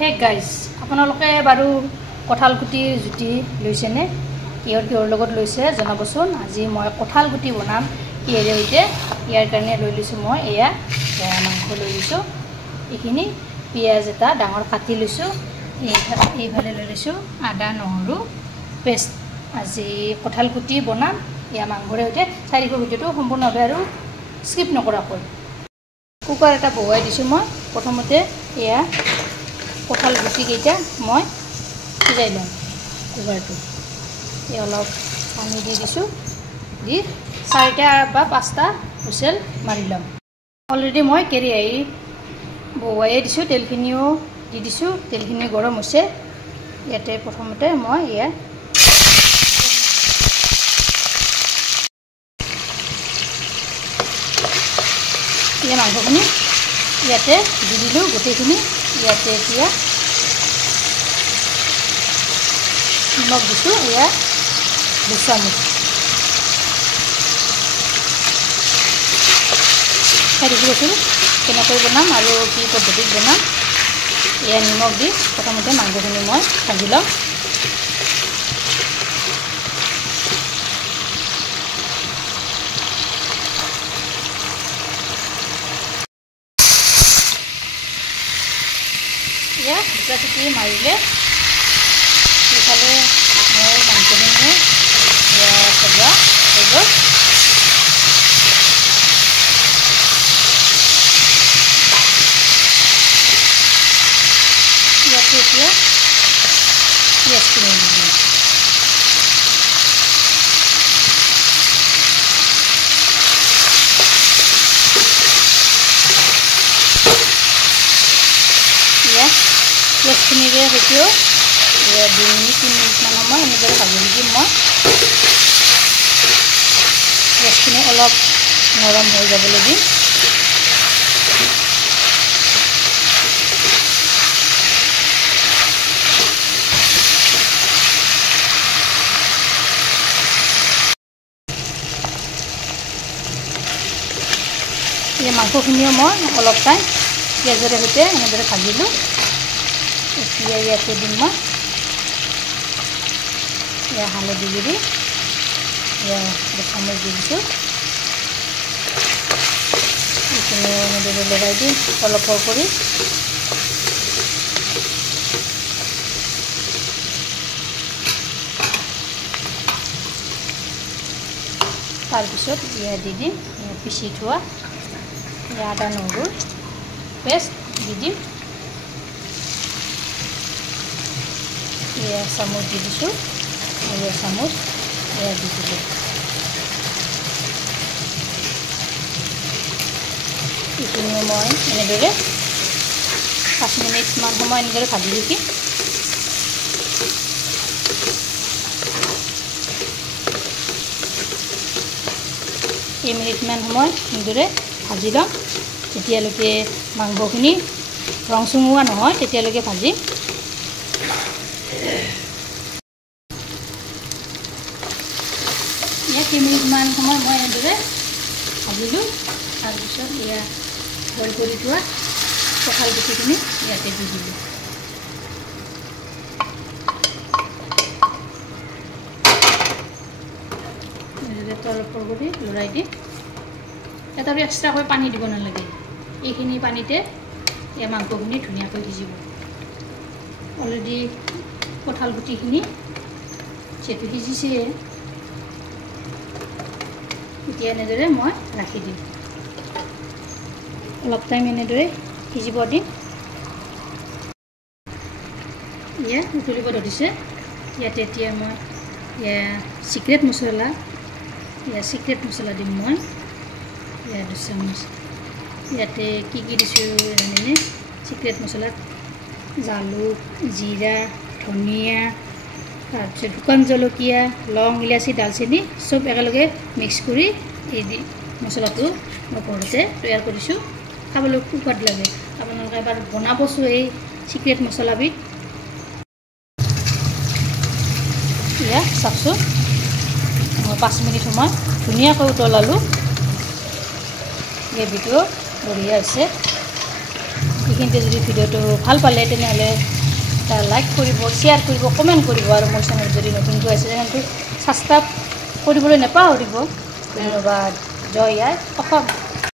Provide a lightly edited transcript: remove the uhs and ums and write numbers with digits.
Hey guys আপোনালোকে বাৰু কঁঠাল গুটি জুতি লৈছেনে কিহৰ লগত লৈছে জনাবচোন আজি মই কঁঠাল গুটি বনাম কিহেৰে সৈতে ইয়াৰ কাৰণে লৈ লৈছোঁ মই এয়া মাংস লৈ লৈছোঁ এইখিনি পিঁয়াজ এটা ডাঙৰ কাটি লৈছোঁ এইফালে লৈ লৈছোঁ আদা নহৰু পেষ্ট আজি কঁঠাল গুটি বনাম এয়া মাংসৰে সৈতে চাৰিশ ভিডিঅ'টো সম্পূৰ্ণভাৱে আৰু স্কিপ নকৰাকৈ কুকাৰ এটা বহুৱাই দিছোঁ মই প্ৰথমতে এয়া কঁঠাল গুটিকেইটা মই সিজাই ল'ম কুকাৰটো অলপ পানী দি দিছোঁ দি 4টা বা 5টা হুইচেল মাৰি ল'ম অলৰেডি মই কেৰাহী বহুৱাই দিছোঁ তেলখিনিও দি দিছোঁ তেলখিনি গৰম হৈছে ইয়াতে প্ৰথমতে মই এয়া মাংসখিনি ইয়াতে দি দিলোঁ গোটেইখিনি ইয়াতে এতিয়া নিমখ দিছোঁ এয়া 2 চামুচ খাই দেখিবচোন কেনেকৈ বনাম আৰু কি পদ্ধতিত বনাম এয়া নিমখ দি প্ৰথমতে মাংসখিনি মই ভাজি ল'ম দুটা চিটি মাৰিলে এইফালে মোৰ মাংসখিনি ভজা হৈ গ'ল ইয়াতে এতিয়া পিঁয়াজখিনি দি দিম পিঁয়াজখিনিৰে সৈতেও 2 মিনিট 3 মিনিটমান সময় এনেদৰে ভাজি দিম মই পিঁয়াজখিনি অলপ নৰম হৈ যাবলৈ দিম এই মাংসখিনিও মই অলপ টাইম পিঁয়াজৰে সৈতে এনেদৰে ভাজিলোঁ এতিয়া ইয়াতে দিম মই এয়া হালধি গুড়ি এয়া 2 চামুচ দি দিছোঁ এইখিনি এনেদৰে লগাই দিম অলপ কৰি তাৰপিছত এয়া দি দিম পিচি থোৱা আদা নহৰুৰ পেষ্ট দি দিম এয়া চামুচ দি দিছোঁ এয়া চামুচ এয়া দি দিলোঁ এইখিনিও মই এনেদৰে 5 মিনিটমান সময় এনেদৰে ভাজি ৰাখিম মিনিটমান সময় এনেদৰে ভাজি ল'ম যেতিয়ালৈকে মাংসখিনি ৰং চঙোৱা নহয় তেতিয়ালৈকে ভাজিম ইয়াত 3 মিনিটমান সময় মই এনেদৰে ভাজিলোঁ তাৰপিছত এয়া বইল কৰি থোৱা কঁঠাল গুটিখিনি ইয়াতে দি দিলোঁ এনেদৰে তলৰ কৰি লৰাই দি ইয়াত আৰু এক্সট্ৰাকৈ পানী দিব নালাগে এইখিনি পানীতে এই মাংসখিনি ধুনীয়াকৈ সিজিব অলৰেডি কঁঠাল গুটিখিনি যিহেতু সিজিছে এতিয়া এনেদৰে মই ৰাখি দিম অলপ টাইম এনেদৰে সিজিব দিম এয়া উতলিব ধৰিছে ইয়াতে এতিয়া মই চিক্ৰেট মছলা দিম মই 2 চামুচ ইয়াতে কি দিছোঁ জানেনে চিক্ৰেট মছলাত জালুক জিৰা ধনিয়া তাৰপিছত শুকান জলকীয়া লং ইলাচি দালচেনি চব একেলগে মিক্স কৰি এই মছলাটো মই ঘৰতে তৈয়াৰ কৰিছোঁ খাবলৈ খুব সোৱাদ লাগে আপোনালোকে এবাৰ বনাবচোন এই চিক্ৰেট মছলাবিধ এয়া চাওকচোন মই 5 মিনিট সময় ধুনীয়াকৈ উতলালোঁ গ্ৰেভিটো বঢ়িয়া হৈছে এইখিনিতে যদি ভিডিঅ'টো ভাল পালে তেনেহ'লে লাইক কৰিব, শ্বেয়াৰ কৰিব, কমেণ্ট কৰিব আৰু মোৰ চেনেল যদি নতুনকৈ আছে চেনেলটো ছাবস্ক্ৰাইব কৰিবলৈ নাপাহৰিব। ধন্যবাদ। জয় আই অসম।